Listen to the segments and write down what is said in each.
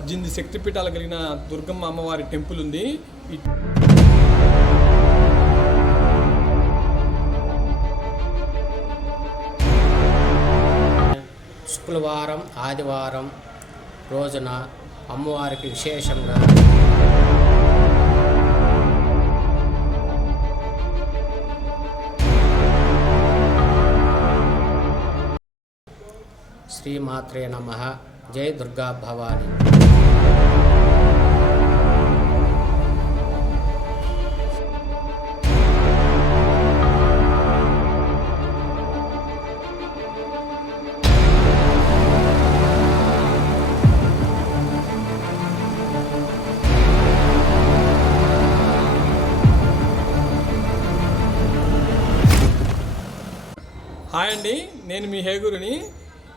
పద్దెనిమిది శక్తిపీఠాలు కలిగిన దుర్గమ్మ అమ్మవారి టెంపుల్ ఉంది. శుక్రవారం ఆదివారం రోజున అమ్మవారికి విశేషంగా శ్రీమాత్రే నమ. జై దుర్గా భవాని. హాయ్ అండి నేను మీ హేగురుని.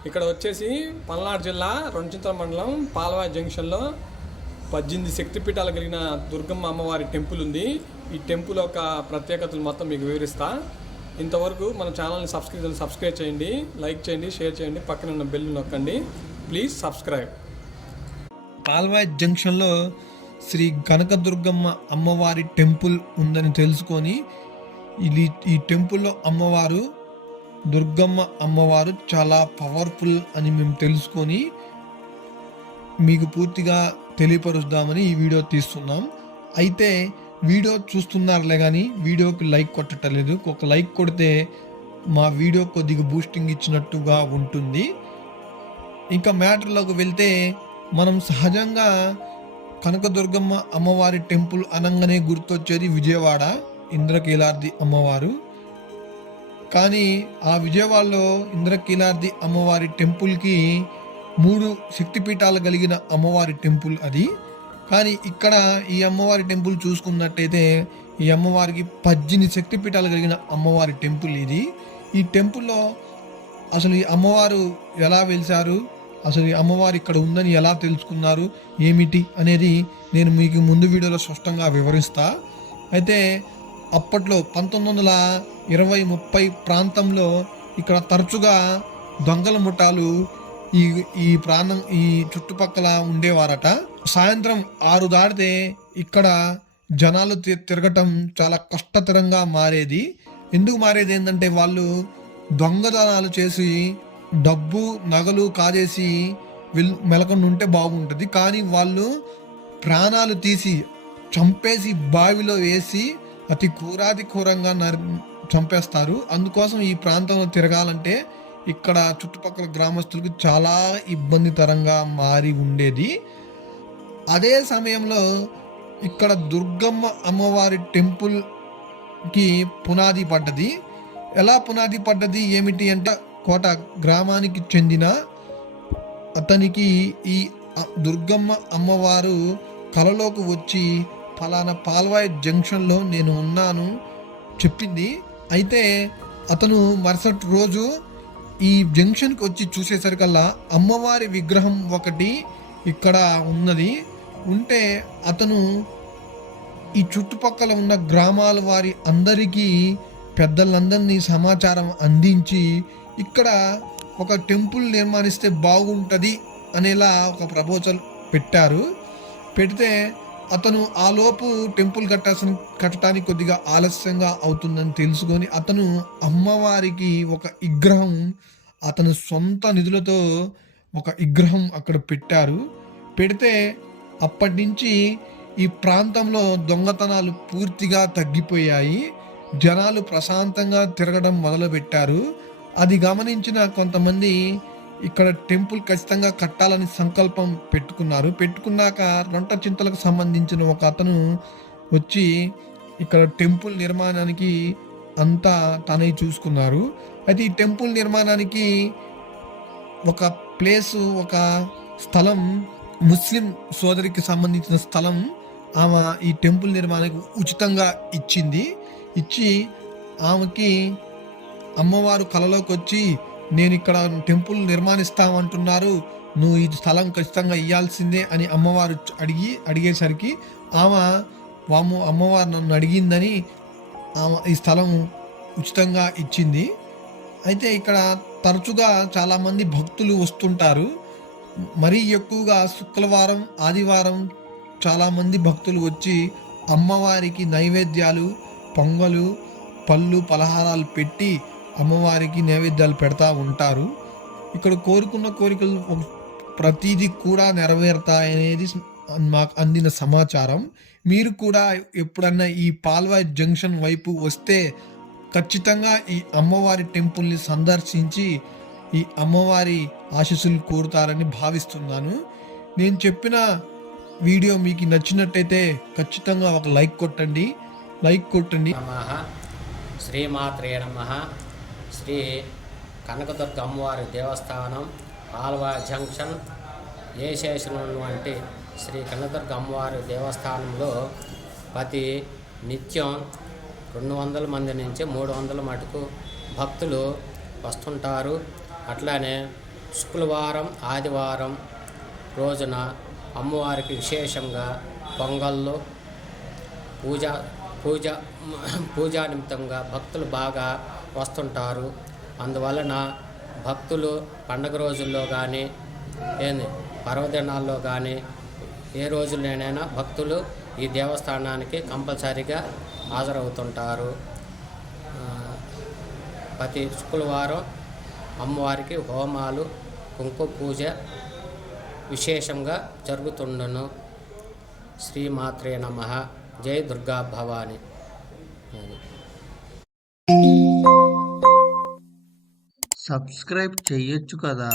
ఇక్కడ వచ్చేసి పల్నాడు జిల్లా రెండుచింతల మండలం పాల్వాయి జంక్షన్లో పద్దెనిమిది శక్తిపీఠాలు కలిగిన దుర్గమ్మ అమ్మవారి టెంపుల్ ఉంది. ఈ టెంపుల్ యొక్క ప్రత్యేకతలు మొత్తం మీకు వివరిస్తా. ఇంతవరకు మన ఛానల్ని సబ్స్క్రైబ్ సబ్స్క్రైబ్ చేయండి లైక్ చేయండి షేర్ చేయండి పక్కన ఉన్న బెల్ నొక్కండి. Please subscribe. పాల్వాయి జంక్షన్లో శ్రీ కనకదుర్గమ్మ అమ్మవారి టెంపుల్ ఉందని తెలుసుకొని ఇది ఈ టెంపుల్లో అమ్మవారు దుర్గమ్మ అమ్మవారు చాలా పవర్ఫుల్ అని మేము తెలుసుకొని మీకు పూర్తిగా తెలియపరుద్దామని ఈ వీడియో తీస్తున్నాం. అయితే వీడియో చూస్తున్నారులే కానీ వీడియోకి లైక్ కొట్టట్లేదు. ఒక లైక్ కొడితే మా వీడియో కొద్దిగా బూస్టింగ్ ఇచ్చినట్టుగా ఉంటుంది. ఇంకా మ్యాటర్లోకి వెళ్తే మనం సహజంగా కనకదుర్గమ్మ అమ్మవారి టెంపుల్ అనగానే గుర్తొచ్చేది విజయవాడ ఇంద్రకీలాద్రి అమ్మవారు. కానీ ఆ విజయవాడలో ఇంద్రకీలాద్రి అమ్మవారి టెంపుల్కి మూడు శక్తిపీఠాలు కలిగిన అమ్మవారి టెంపుల్ అది. కానీ ఇక్కడ ఈ అమ్మవారి టెంపుల్ చూసుకున్నట్టయితే ఈ అమ్మవారికి పద్దెనిమిది శక్తిపీఠాలు కలిగిన అమ్మవారి టెంపుల్ ఇది. ఈ టెంపుల్లో అసలు ఈ అమ్మవారు ఎలా వెలిశారు? అసలు ఈ అమ్మవారు ఇక్కడ ఉందని ఎలా తెలుసుకున్నారు? ఏమిటి అనేది నేను మీకు ముందు వీడియోలో స్పష్టంగా వివరిస్తా. అయితే అప్పట్లో పంతొమ్మిది వందల ఇరవై ముప్పై ప్రాంతంలో ఇక్కడ తరచుగా దొంగల ముఠాలు ఈ ఈ ప్రాంతం ఈ చుట్టుపక్కల ఉండేవారట. సాయంత్రం ఆరు దాటితే ఇక్కడ జనాలు తి- తిరగటం చాలా కష్టతరంగా మారేది. ఎందుకు మారేది ఏంటంటే వాళ్ళు దొంగతనాలు చేసి డబ్బు నగలు కాజేసి వెల్ మెలకుండా ఉంటే బాగుంటుంది. కానీ వాళ్ళు ప్రాణాలు తీసి చంపేసి బావిలో వేసి అతి క్రూరాతి క్రూరంగా నరి చంపేస్తారు. అందుకోసం ఈ ప్రాంతంలో తిరగాలంటే ఇక్కడ చుట్టుపక్కల గ్రామస్తులకు చాలా ఇబ్బందితరంగా మారి ఉండేది. అదే సమయంలో ఇక్కడ దుర్గమ్మ అమ్మవారి టెంపుల్కి పునాది పడ్డది. ఎలా పునాది పడ్డది ఏమిటి అంటే కోట గ్రామానికి చెందిన అతనికి ఈ దుర్గమ్మ అమ్మవారు కలలోకి వచ్చి ఫలానా పాల్వాయి జంక్షన్లో నేను ఉన్నాను చెప్పింది. అయితే అతను మరుసటి రోజు ఈ జంక్షన్కి వచ్చి చూసేసరికల్లా అమ్మవారి విగ్రహం ఒకటి ఇక్కడ ఉన్నది. ఉంటే అతను ఈ చుట్టుపక్కల ఉన్న గ్రామాల వారి అందరికీ పెద్దలందరినీ సమాచారం అందించి ఇక్కడ ఒక టెంపుల్ నిర్మాణిస్తే బాగుంటుంది అనేలా ఒక ప్రపోజల్ పెట్టారు. పెడితే అతను ఆలోపు టెంపుల్ కట్టాల్సిన కట్టడానికి కొద్దిగా ఆలస్యంగా అవుతుందని తెలుసుకొని అతను అమ్మవారికి ఒక విగ్రహం అతని సొంత నిధులతో ఒక విగ్రహం అక్కడ పెట్టారు. పెడితే అప్పటి నుంచి ఈ ప్రాంతంలో దొంగతనాలు పూర్తిగా తగ్గిపోయాయి. జనాలు ప్రశాంతంగా తిరగడం మొదలుపెట్టారు. అది గమనించిన కొంతమంది ఇక్కడ టెంపుల్ ఖచ్చితంగా కట్టాలని సంకల్పం పెట్టుకున్నారు. పెట్టుకున్నాక రొంట చింతలకు సంబంధించిన ఒక అతను వచ్చి ఇక్కడ టెంపుల్ నిర్మాణానికి అంతా తనే చూసుకున్నారు. అయితే ఈ టెంపుల్ నిర్మాణానికి ఒక ప్లేసు ఒక స్థలం ముస్లిం సోదరికి సంబంధించిన స్థలం ఆమె ఈ టెంపుల్ నిర్మాణానికి ఉచితంగా ఇచ్చింది. ఇచ్చి ఆమెకి అమ్మవారు కలలోకి వచ్చి నేను ఇక్కడ టెంపుల్ నిర్మాణిస్తామంటున్నారు. నువ్వు ఈ స్థలం ఖచ్చితంగా ఇవ్వాల్సిందే అని అమ్మవారు అడిగి అడిగేసరికి ఆమె వాము అమ్మవారు నన్ను అడిగిందని ఆమె ఈ స్థలం ఉచితంగా ఇచ్చింది. అయితే ఇక్కడ తరచుగా చాలామంది భక్తులు వస్తుంటారు. మరీ ఎక్కువగా శుక్రవారం ఆదివారం చాలామంది భక్తులు వచ్చి అమ్మవారికి నైవేద్యాలు పొంగలు పళ్ళు పలహారాలు పెట్టి అమ్మవారికి నైవేద్యాలు పెడతా ఉంటారు. ఇక్కడ కోరుకున్న కోరికలు ప్రతిదీ కూడా నెరవేరుతాయనేది మాకు అందిన సమాచారం. మీరు కూడా ఎప్పుడన్నా ఈ పాల్వాయి జంక్షన్ వైపు వస్తే ఖచ్చితంగా ఈ అమ్మవారి టెంపుల్ని సందర్శించి ఈ అమ్మవారి ఆశీస్సులు కోరుతారని భావిస్తున్నాను. నేను చెప్పిన వీడియో మీకు నచ్చినట్టయితే ఖచ్చితంగా ఒక లైక్ కొట్టండి. లైక్ కొట్టండి. శ్రీమాత్రే నమ. శ్రీ కనకదుర్గ అమ్మవారి దేవస్థానం ఆల్వా జంక్షన్ వంటి శ్రీ కనకదుర్గ అమ్మవారి దేవస్థానంలో ప్రతి నిత్యం రెండు వందల మంది నుంచి మూడు వందల మటుకు భక్తులు వస్తుంటారు. అట్లానే శుక్రవారం ఆదివారం రోజున అమ్మవారికి విశేషంగా పొంగళ్ళు పూజ పూజ పూజా నిమిత్తంగా భక్తులు బాగా వస్తుంటారు. అందువలన భక్తులు పండగ రోజుల్లో కానీ ఏంది పర్వదినాల్లో కానీ ఏ రోజుల్లోనైనా భక్తులు ఈ దేవస్థానానికి కంపల్సరీగా హాజరవుతుంటారు. ప్రతి శుక్రవారం అమ్మవారికి హోమాలు కుంకుమ పూజ విశేషంగా జరుగుతుండను. శ్రీమాత్రే నమ. జై దుర్గా భవాని. సబ్స్క్రైబ్ చెయ్యొచ్చు కదా?